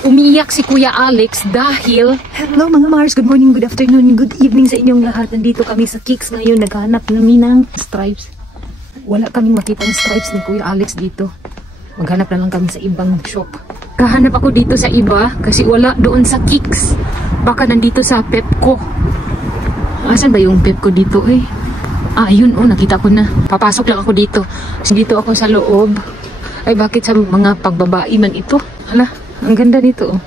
umiyak si Kuya Alex dahil... Hello mga Mars, good morning, good afternoon, good evening sa inyong lahat. Nandito kami sa Kicks ngayon, naghahanap namin ng stripes. Wala kaming makita ng stripes ni Kuya Alex dito. Maghanap na lang kami sa ibang shop. Kahanap ako dito sa iba kasi wala doon sa Kicks. Baka nandito sa Pepco. Asan ba yung Pepco dito eh? Ayun oh, nakita ko na. Papasok lang ako dito. Dito ako sa loob. Ay bakit sa mga pagbabae man ito? Hala, ang ganda nito oh.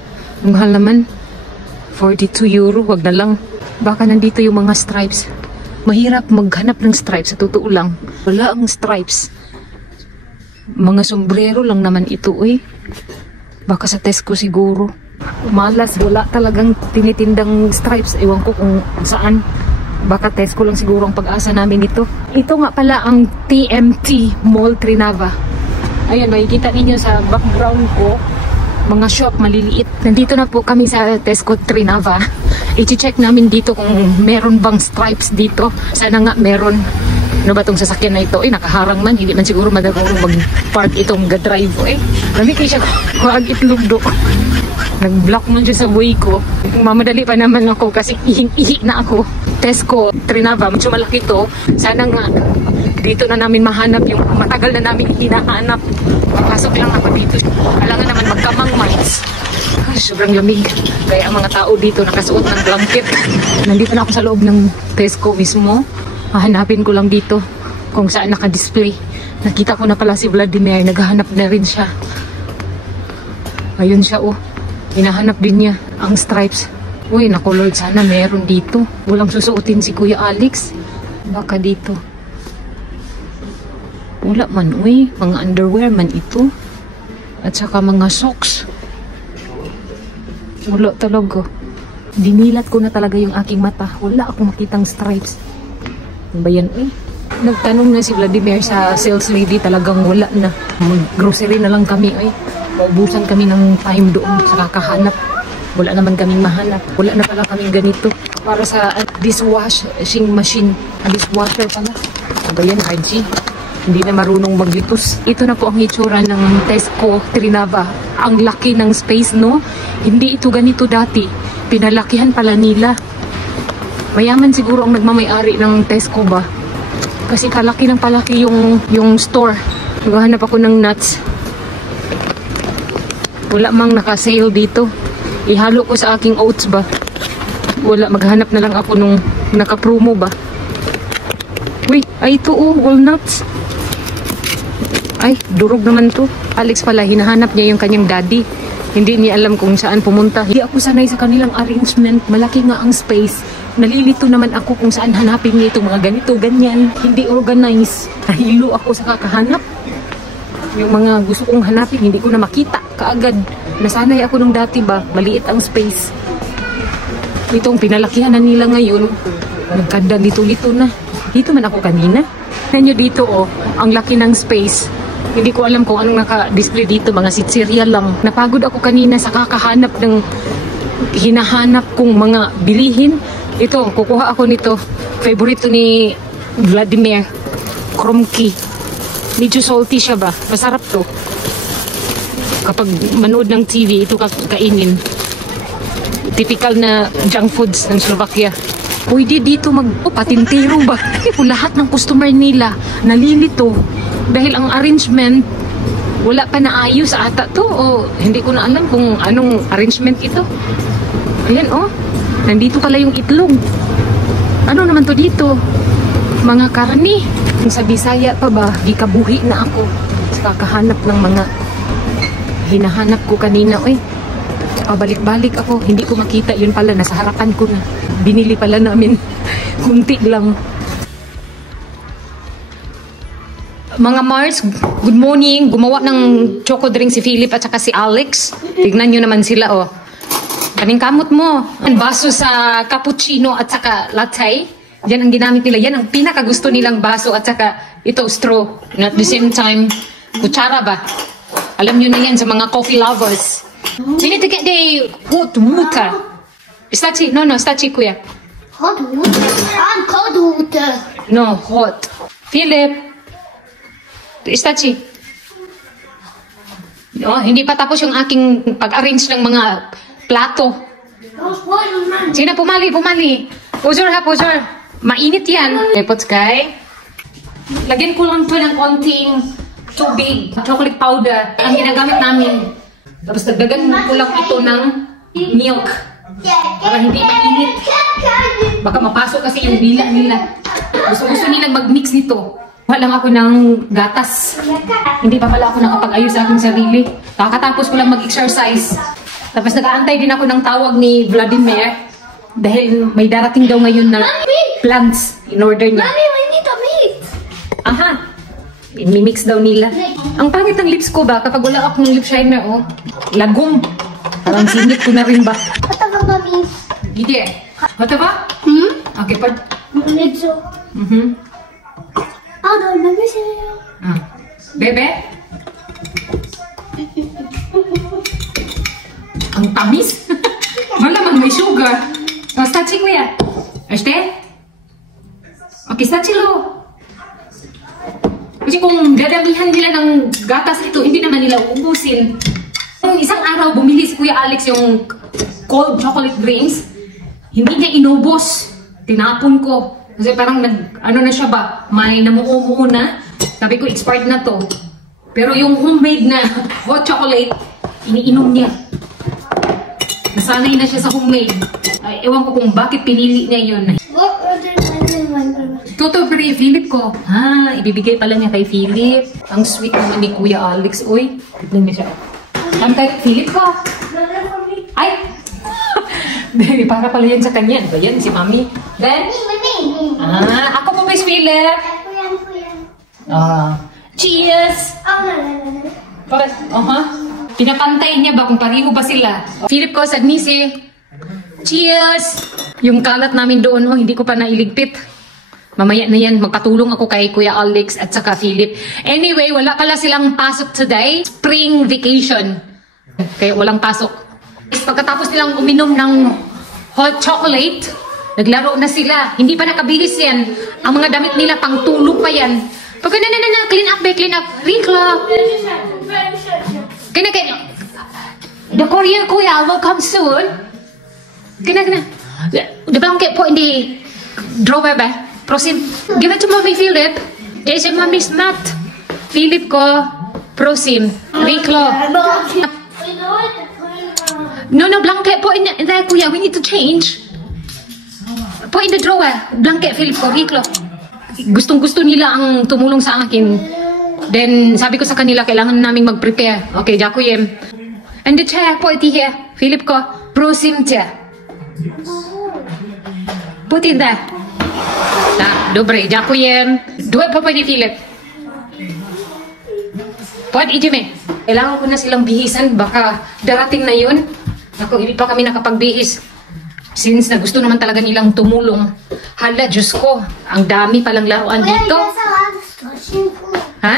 Ang mahal naman. 42 euro, wag na lang. Baka nandito yung mga stripes. Mahirap maghanap ng stripes, sa totoo lang. Wala ang stripes. Mga sombrero lang naman ito eh. Baka sa Tesco siguro. Malas, wala talagang tinitindang stripes. Ewan ko kung saan. Baka Tesco lang siguro ang pag-asa namin ito. Ito nga pala ang TMT Mall Trinava. Ayan, makikita ninyo sa background ko. Mga shop maliliit. Nandito na po kami sa Tesco Trinava. I-check namin dito kung meron bang stripes dito. Sana nga meron. Ano ba itong sasakyan na ito? Eh, nakaharang man. Hindi man siguro madagong mag-park itong ga-drive. Eh, nami kayo siya kuwag itlog do. Nag-block man siya sa way ko. Mamadali pa naman ako kasi ihing-ihi na ako. Tesco Trinava, medyo malaki to. Sana nga dito na namin mahanap yung matagal na namin hinahanap. Papasok lang ako dito. Kailangan naman magkamang miles. Ay, sobrang lamig. Kaya ang mga tao dito nakasuot ng blanket. Nandito na ako sa loob ng Tesco mismo. Hahanapin ko lang dito kung saan naka-display. Nakita ko na pala si Vladimir. Naghahanap na rin siya. Ayun siya oh. Hinahanap din niya ang stripes. Uy, naku Lord, sana meron dito. Walang susuotin si Kuya Alex. Baka dito. Wala man, uy. Mga underwear man ito. At saka mga socks. Wala talaga. Dinilat ko na talaga yung aking mata. Wala akong makitang stripes. Ano ba yan, uy? Nagtanong na si Vladimir sa sales lady. Talagang wala na. Mag-grocery na lang kami, uy. Maubusan kami ng time doon sa kakahanap. Wala naman kaming mahanap. Wala na pala kaming ganito. Para sa dishwashing machine. Dishwasher pala. Ano ba yan, RG? Hindi na marunong maglitos. Ito na po ang itsura ng Tesco Trinava. Ang laki ng space, no? Hindi ito ganito dati. Pinalakihan pala nila. Mayaman siguro ang nagmamayari ng Tesco ba? Kasi kalaki ng palaki yung store. Naghahanap ako ng nuts. Wala mang naka-sale dito. Ihalo ko sa aking oats ba? Wala, maghanap na lang ako nung naka-promo ba? Uy, ay ito oh, walnuts. Ay, durog naman to. Alex pala, hinahanap niya yung kanyang daddy. Hindi niya alam kung saan pumunta. Hindi ako sanay sa kanilang arrangement. Malaki nga ang space. Nalilito naman ako kung saan hanapin niya itong mga ganito, ganyan. Hindi organized. Nahilo ako sa kakahanap. Yung mga gusto kong hanapin, hindi ko na makita kaagad. Nasanay ako nung dati ba, maliit ang space. Itong pinalakihan na nila ngayon, nagkanda lito-lito na. Dito man ako kanina. Nanyo dito oh, ang laki ng space. Hindi ko alam kung anong naka-display dito, mga sitsirya lang. Napagod ako kanina sa kakahanap ng hinahanap kong mga bilihin. Ito, kukuha ako nito. Favorito ni Vladimir. Kromki. Medyo salty siya ba? Masarap to. Kapag manood ng TV, ito kainin. Typical na junk foods ng Slovakia. Pwede dito magpatintero ba? Lahat ng customer nila nalilito. Dahil ang arrangement, wala pa na ayos ata to. O hindi ko na alam kung anong arrangement ito. Ayan oh. Nandito pala yung itlog. Ano naman to dito? Mga karni. Kung sa Bisaya pa ba, gikabuhi na ako sa kakahanap ng mga hinahanap ko kanina. Uy, pabalik-balik ako. Hindi ko makita. Yun pala, nasa harapan ko na. Binili pala namin. Kunti lang. Mga Mars, good morning. Gumawa ng choco drink si Philip at saka si Alex. Tignan nyo naman sila, oh. Kaning kamot mo. Ang baso sa cappuccino at saka latte. Yan ang ginamit nila. Yan ang pinakagusto nilang baso at saka ito, straw. And at the same time, kutsara ba? Alam nyo na yan sa mga coffee lovers. We need to get the hot water. Is that it? No, is that it, kuya? Hot water? I'm cold water. No, hot. Philip. Is that it? Oh, hindi pa tapos yung aking pag-arrange ng mga plato. Sige na, pumali. Pusher ha, pusher. Mainit yan. Epot Sky. Lagyan ko lang to ng konting tubig, chocolate powder. Ang ginagamit namin. Tapos dagdagan ko lang ito ng milk. Para hindi mainit. Baka mapasok kasi yung bila nila. Gusto nilang mag-mix nito. Wala lang ako ng gatas. Hindi pa pala ako nakapag-ayos sa aking sarili. Kakatapos ko lang mag-exercise. Tapos nag-aantay din ako ng tawag ni Vladimir. Dahil may darating daw ngayon na plants in order niya. Mommy, we need to meet. Aha. I-mix daw nila. Ang pangit ng lips ko ba? Kapag wala akong lip shiner, oh. Lagom. Parang singit ko na rin ba? What about mommy? Hindi. What ba? Okay, pag... Medyo. Ano, baby siya. Bebe? Ang tamis. Malamang may sugar. Oh, stachi kuya. Este? Okay, stachi lo. Kasi kung dadamihan nila ng gatas ito, hindi naman nila uubusin. Nung isang araw, bumili si Kuya Alex yung cold chocolate drinks. Hindi niya inubos. Tinapon ko. Kasi parang ano na siya ba, may namuumuo na. Sabi ko, expired na to. Pero yung homemade na hot chocolate, iniinom niya. Nasanay na siya sa homemade. Ay, ewan ko kung bakit pinili niya yun. What other Toto free, Philip ko. Ha, ibibigay pala niya kay Philip. Ang sweet naman ni Kuya Alex. Uy, tignan niya siya. Ang kay Philip ko. Ay! Baby, para pala yan sa kanya. Ano ba yan? Si Mami. Then? Ako po, Miss Philip. Cheers! Pinapantay niya ba kung pareho ba sila? Philip ko, Sadnisi. Cheers! Yung kalat namin doon, hindi ko pa nailigpit. Mamaya na yan, magpatulong ako kay Kuya Alex at saka Philip. Anyway, wala pala silang pasok today. Spring vacation. Kaya walang pasok. Pagkatapos nilang uminom ng hot chocolate, naglaro na sila. Hindi pa nakabihis yan. Ang mga damit nila, pang tulog pa yan. Pagka clean up, clean up. Rinklo. Kaya. The Korean Kuya will come soon. Kaya. The blanket po in the drawer ba? Prosim. Give it to Mommy Philip. There's a Mommy's mat. Philip ko. Prosim. Rinklo. No, blanket po in there, Kuya. We need to change. Put in the drawer. Blanket, Philip ko. Rinklo. Gustong-gusto nila ang tumulong sa akin. Then, sabi ko sa kanila, kailangan naming mag-prepare. Okay, Jakuyem. And the chair, put it here. Philip ko. Prosim chair. Put it there. Dobre, Jakuyem. Dua pa ni Philip. Pwede ijime. Kailangan ko na silang bihisan. Baka darating na yun. Ako, hindi pa kami nakapagbihis. Since na gusto naman talaga nilang tumulong. Hala, Diyos ko. Ang dami palang laruan dito. Ha?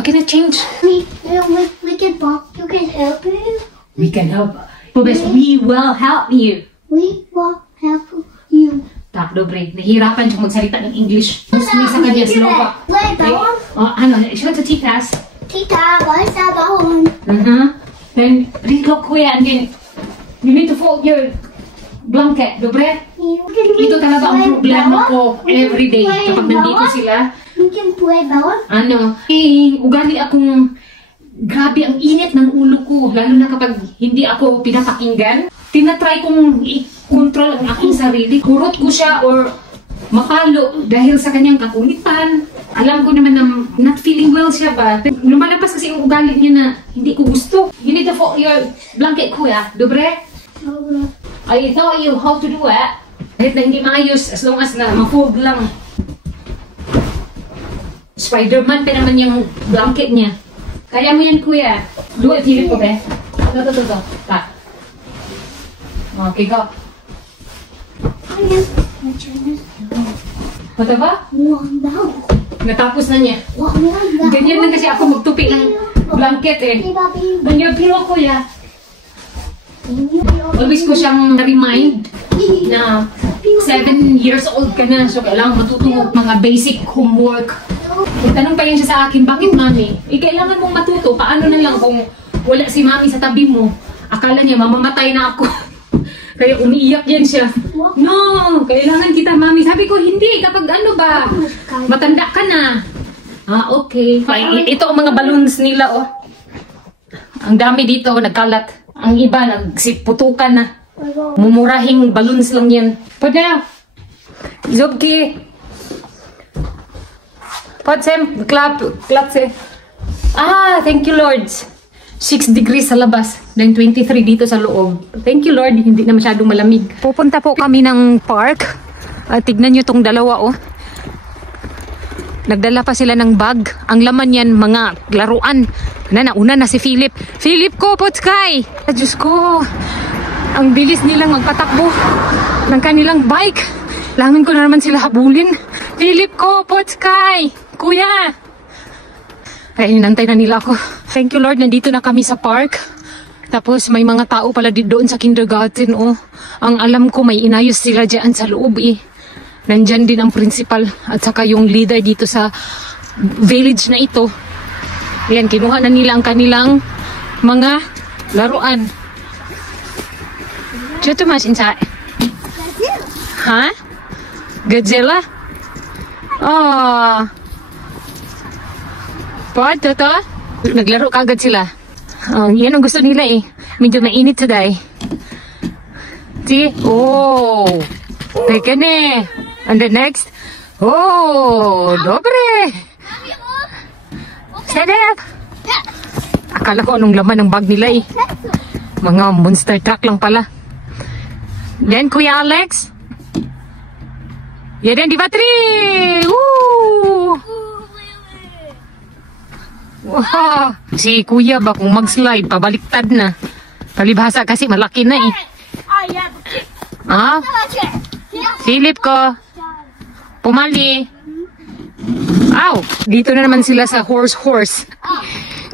Okay na, change. We can walk. You can help you. We can help. Pubes, we will help you. We will help you. Tak, dobre. Nahihirapan siya magsalita ng English. Gusto niya sa kanya, Slovak. Wait, bawon? Ano, siya to titas. Tita, what's that bawon? Then, relock kuya, and then, you need to fold your blanket, dobre? Ito talaga ang problema ko everyday kapag nandito sila. You can play bawon? Ano, ugali akong grabe ang init ng ulo ko, lalo na kapag hindi ako pinapakinggan. Tinatry kong i-control ang aking sarili. Kurot ko siya or makalo dahil sa kanyang kakulitan. Alam ko naman na not feeling well siya ba. Lumalabas kasi yung ugali niya na hindi ko gusto. You need to fold your blanket, kuya. Dobre? I taught you how to do it. Kahit na hindi maayos, as long as na ma-fold lang. Spider-Man pa naman yung blanket niya. Kaya mo yan, kuya. Do it, Philip ko, be. Ito. Ta. Okay, go. Mata ba? Natapos na niya. Ganyan lang kasi ako magtupi ng blanket eh. Then your pillow, kuya. Always ko siyang na-remind na 7 years old ka na. So, kailangan matuto mga basic homework. Tanong pa yan siya sa akin, bakit mami? Kailangan mong matuto, paano na lang kung wala si mami sa tabi mo? Akala niya mamamatay na ako. Kaya umiiyak yan siya. No, kailangan kita mami. Sabi ko, hindi, kapag ano ba, matanda ka na. Okay. Ito ang mga balloons nila, oh. Ang dami dito, nagkalat. Ang iba, nagsiputukan na. Mumurahing balloons lang yan. Pwede na. Zobki. Potsem, clap, thank you, Lord. 6 degrees sa labas, then 23 dito sa loob. Thank you, Lord. Hindi na masyadong malamig. Pupunta po kami ng park. Tignan nyo tong dalawa, oh. Nagdala pa sila ng bag. Ang laman yan, mga laruan. Nauna na si Philip. Philip ko, Potskay! Diyos ko, ang bilis nilang magpatakbo ng kanilang bike. Langin ko na naman sila habulin. Philip ko, Potskay! Kuya! Ay, inantay na nila ako. Thank you, Lord. Nandito na kami sa park. Tapos may mga tao pala doon sa kindergarten, oh. Ang alam ko, may inayos sila dyan sa loob, eh. Nandyan din ang principal at saka yung leader dito sa village na ito. Ayan, kinuha na nila ang kanilang mga laruan. Chuto mas inside. Ha? Godzilla? Oh. What, Toto? Naglaro kagad sila. Yan ang gusto nila, eh. Medyo mainit today. See? Oh. Teka na. And the next. Oh. Dobre. Stand up. Akala ko anong laman ng bag nila, eh. Mga monster truck lang pala. Then, Kuya Alex. Yan di battery. Woo! Wow. Si Kuya ba kung mag-slide, pabaliktad na. Palibhasa kasi malaki na, eh. Philip ko. Pumali. Aw! Dito na naman sila sa horse.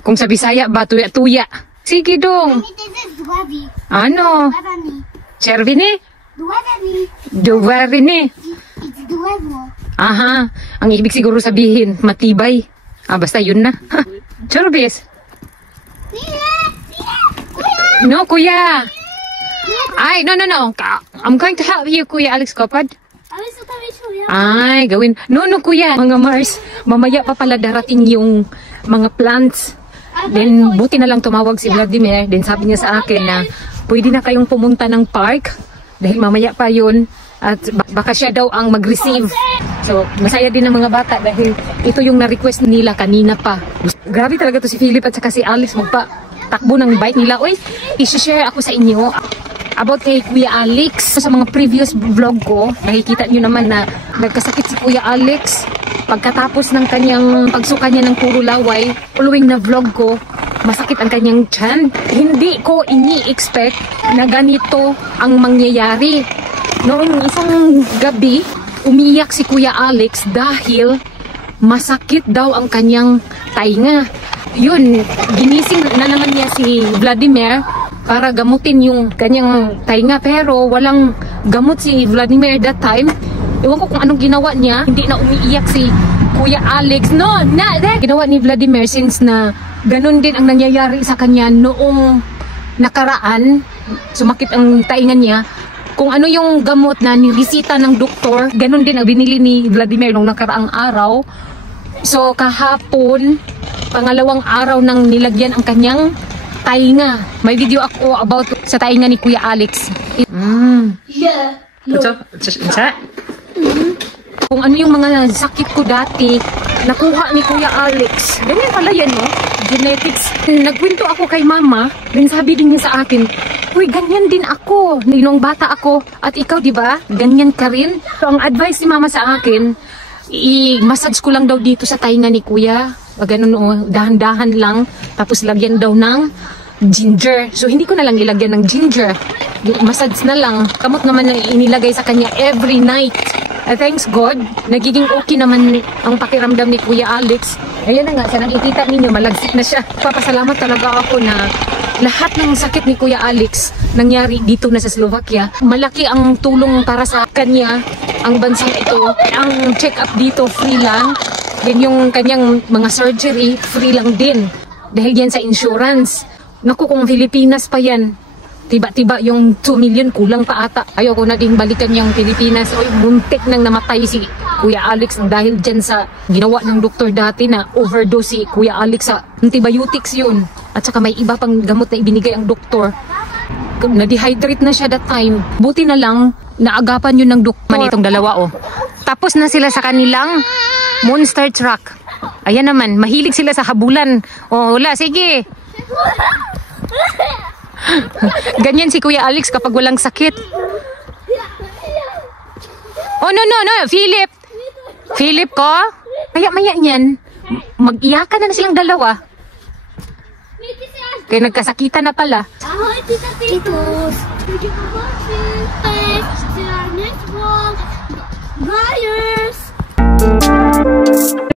Kung sa Bisaya ba, tuya-tuya. Sige dong. Ano? Cervini? Duwarini. Aha. Ang ibig siguro sabihin, matibay. Basta yun na. Chorbis. No, Kuya. Ay, no. I'm going to help you, Kuya Alex Kopad. Ay, gawin. No, Kuya. Mga Mars, mamaya pa pala darating yung mga plants. Then, buti na lang tumawag si Vladimir. Then, sabi niya sa akin na pwede na kayong pumunta ng park. Dahil mamaya pa yun. At baka siya daw ang mag-receive. So, masaya din ang mga bata dahil ito yung na-request nila kanina pa. Grabe talaga to si Philip at saka si Alex magpa-takbo ng bike nila. Uy, i-share ako sa inyo about kay Kuya Alex. Sa mga previous vlog ko, nakikita nyo naman na nagkasakit si Kuya Alex. Pagkatapos ng kanyang pagsuka niya ng puro laway, following na vlog ko, masakit ang kanyang tiyan. Hindi ko ini-expect na ganito ang mangyayari. Noong isang gabi, umiyak si Kuya Alex dahil masakit daw ang kanyang tainga. Yun, ginising na naman niya si Vladimir para gamutin yung kanyang tainga. Pero walang gamot si Vladimir that time. Ewan ko kung anong ginawa niya. Hindi na umiiyak si Kuya Alex. No, ginawa ni Vladimir since na ganun din ang nangyayari sa kanya noong nakaraan. Sumakit ang tainga niya. Kung ano yung gamot na niresita ng doktor, ganun din ang binili ni Vladimir nung nakaraang araw. So kahapon, pangalawang araw nang nilagyan ang kanyang tainga. May video ako about sa tainga ni Kuya Alex. Yeah. Kung ano yung mga sakit ko dati, nakuha ni Kuya Alex. Ganyan pala yan, no? Genetics. Nagkwento ako kay mama, then sabi din niya sa akin, uy, ganyan din ako. Nung bata ako, at ikaw, di ba? Ganyan ka rin. So, ang advice ni mama sa akin, i-massage ko lang daw dito sa tainga ni Kuya. Ganun, oh, dahan-dahan lang. Tapos lagyan daw ng ginger. So, hindi ko na lang ilagyan ng ginger. Massage na lang. Kamot naman na inilagay sa kanya every night. Thanks God, nagiging okay naman ang pakiramdam ni Kuya Alex. Ayan na nga, sa nakikita ninyo, malagsik na siya. Papasalamat talaga ako na lahat ng sakit ni Kuya Alex nangyari dito na sa Slovakia. Malaki ang tulong para sa kanya, ang bansang ito. Ang check-up dito, free lang. Then yung kanyang mga surgery, free lang din. Dahil yan sa insurance. Naku, kung Pilipinas pa yan, tiba-tiba yung 2 million kulang pa ata. Ayoko na ding balikan yung Pilipinas. Oy, muntik nang namatay si Kuya Alex dahil dyan sa ginawa ng doktor dati na overdose si Kuya Alex sa antibiotics yun. At saka may iba pang gamot na ibinigay ang doktor. Na-dehydrate na siya that time. Buti na lang, naagapan yun ng doktor. Manitong dalawa, oh. Tapos na sila sa kanilang monster truck. Ayan naman, mahilig sila sa habulan. Oh, wala, sige. Ganyan si Kuya Alex kapag walang sakit. Oh, no, Philip. Philip ko? Maya-maya niyan, mag-iyakan na silang dalawa. Kaya nagkasakitan na pala. Titos. Thank you for watching. See you next vlog. Bye.